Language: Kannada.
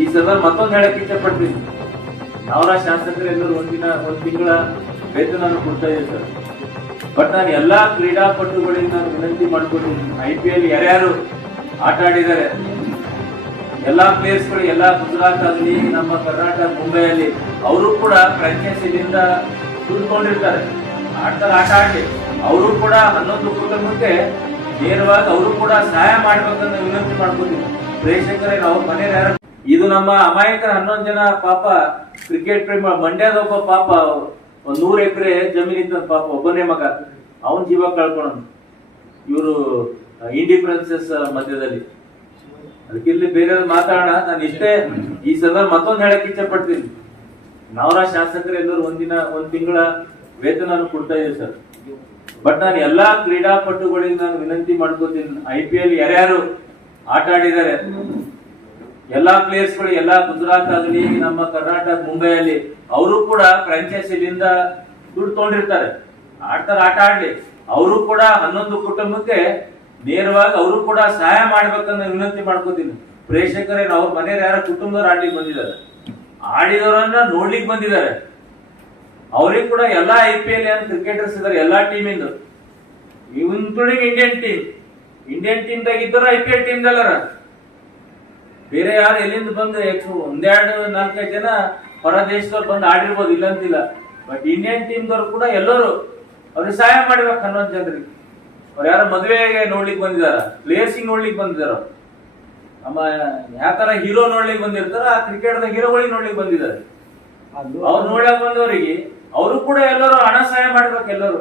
ಈ ಸಲ ಮತ್ತೊಂದು ಹೇಳಕ್ ಇಚ್ಛೆ ಪಡ್ತೀನಿ. ನಾವರ ಶಾಸಕರೆಲ್ಲರೂ ಒಂದ್ ತಿಂಗಳ ವೇತನ ಕೊಡ್ತಾ ಇದೆ ಸರ್. ಬಟ್ ನಾನು ಎಲ್ಲಾ ಕ್ರೀಡಾಪಟುಗಳಿಗೆ ನಾನು ವಿನಂತಿ ಮಾಡ್ಕೊತೀನಿ, IPL ಯಾರ್ಯಾರು ಆಟ ಆಡಿದ್ದಾರೆ ಎಲ್ಲಾ ಪ್ಲೇಯರ್ಸ್ ಗಳು, ಎಲ್ಲಾ ಗುಜರಾತ್ ಆಗಲಿ, ನಮ್ಮ ಕರ್ನಾಟಕ ಮುಂಬೈಯಲ್ಲಿ ಅವರು ಕೂಡ ಫ್ರಾಂಚೈಸಿನಿಂದ ದುಡ್ಕೊಂಡಿರ್ತಾರೆ. ಆಟ ಆಡಿ ಅವರು ಕೂಡ 11 ಕುಟುಂಬಕ್ಕೆ ನೇರವಾಗಿ ಅವರು ಕೂಡ ಸಹಾಯ ಮಾಡ್ಬೇಕಂತ ವಿನಂತಿ ಮಾಡ್ಕೊತೀನಿ. ಪ್ರೇಕ್ಷಕರೇ, ಅವ್ರ ಮನೆ ಯಾರು ಇದು ನಮ್ಮ ಅಮಾಯಕರ 11 ಜನ ಪಾಪ ಕ್ರಿಕೆಟ್ ಪ್ರೇಮ. ಮಂಡ್ಯದ ಒಬ್ಬ ಪಾಪ 100 ಎಕರೆ ಜಮೀನ್ ಇದ್ದ ಪಾಪ, ಒಬ್ಬನೇ ಮಗ, ಅವನ್ ಜೀವ ಕಳ್ಕೊಳ. ಇವರು ಇಂಡಿಪೆಂಡೆನ್ಸಸ್ ಮಧ್ಯದಲ್ಲಿ. ಅದಕ್ಕೆ ಇಲ್ಲಿ ಬೇರೆ ಮಾತಾಡೋಣ. ನಾನು ಇಷ್ಟೇ ಈ ಸಂದರ್ಭ ಮತ್ತೊಂದು ಹೇಳಕ್ ಇಚ್ಛೆ ಪಡ್ತೀನಿ. ನಾವರ ಶಾಸಕರೆಲ್ಲರೂ ಒಂದ್ ತಿಂಗಳ ವೇತನ ಕೊಡ್ತಾ ಇದೆ ಸರ್. ಬಟ್ ನಾನು ಎಲ್ಲಾ ಕ್ರೀಡಾಪಟುಗಳಿಗೆ ನಾನು ವಿನಂತಿ ಮಾಡ್ಕೋತೀನಿ, IPL ಯಾರ್ಯಾರು ಆಟ ಆಡಿದ್ದಾರೆ ಎಲ್ಲಾ ಪ್ಲೇಯರ್ಸ್ ಗಳು, ಎಲ್ಲಾ ಗುಜರಾತ್ ಆಗಲಿ, ನಮ್ಮ ಕರ್ನಾಟಕ ಮುಂಬೈಯಲ್ಲಿ ಅವರು ಕೂಡ ಫ್ರಾಂಚೈಸಿನಿಂದ ದುಡ್ಡು ತಗೊಂಡಿರ್ತಾರೆ. ಆಟ ಆಡ್ಲಿ, ಅವರು ಕೂಡ 11 ಕುಟುಂಬಕ್ಕೆ ನೇರವಾಗಿ ಅವರು ಕೂಡ ಸಹಾಯ ಮಾಡ್ಬೇಕಂತ ವಿನಂತಿ ಮಾಡ್ಕೋತೀನಿ. ಪ್ರೇಕ್ಷಕರೇ, ಅವ್ರ ಮನೆ ಯಾರ ಕುಟುಂಬದವ್ರು ಆಡ್ಲಿಕ್ಕೆ ಬಂದಿದ್ದಾರೆ, ಆಡಿದವರನ್ನ ನೋಡ್ಲಿಕ್ಕೆ ಬಂದಿದ್ದಾರೆ. ಅವ್ರಿಗೆ ಕೂಡ ಎಲ್ಲಾ IPL ಏನ್ ಕ್ರಿಕೆಟರ್ಸ್ ಇದಾರೆ ಎಲ್ಲಾ ಟೀಮ್ ಇಂದು, ಇನ್ಕ್ಲೂಡಿಂಗ್ ಇಂಡಿಯನ್ ಟೀಮ್ ದಾಗ ಇದ್ದರು, IPL ಟೀಮ್ ದಲ್ಲರ. ಬೇರೆ ಯಾರು ಎಲ್ಲಿಂದ ಬಂದು 1-2-4 ಜನ ಹೊರ ದೇಶದವ್ರು ಬಂದು ಆಡಿರ್ಬೋದು, ಇಲ್ಲಂತಿಲ್ಲ. ಬಟ್ ಇಂಡಿಯನ್ ಟೀಮ್ ದವ್ರು ಕೂಡ ಎಲ್ಲರೂ ಅವ್ರಿಗೆ ಸಹಾಯ ಮಾಡ್ಬೇಕು. 11 ಜನರಿಗೆ ಅವ್ರು ಯಾರು ಮದುವೆಗೆ ನೋಡ್ಲಿಕ್ಕೆ ಬಂದಿದಾರ, ಪ್ಲೇಯರ್ಸಿಂಗ್ ನೋಡ್ಲಿಕ್ಕೆ ಬಂದಿದಾರ, ನಮ್ಮ ಯಾತರ ಹೀರೋ ನೋಡ್ಲಿಕ್ಕೆ ಬಂದಿರ್ತಾರ, ಆ ಕ್ರಿಕೆಟ್ ದ ಹೀರೋಗಳಿಗೆ ನೋಡ್ಲಿಕ್ಕೆ ಬಂದಿದ್ದಾರೆ. ಅವ್ರು ನೋಡಕ್ ಬಂದವರಿಗೆ ಅವರು ಕೂಡ ಎಲ್ಲರೂ ಹಣ ಸಹಾಯ ಮಾಡ್ಬೇಕು ಎಲ್ಲರೂ.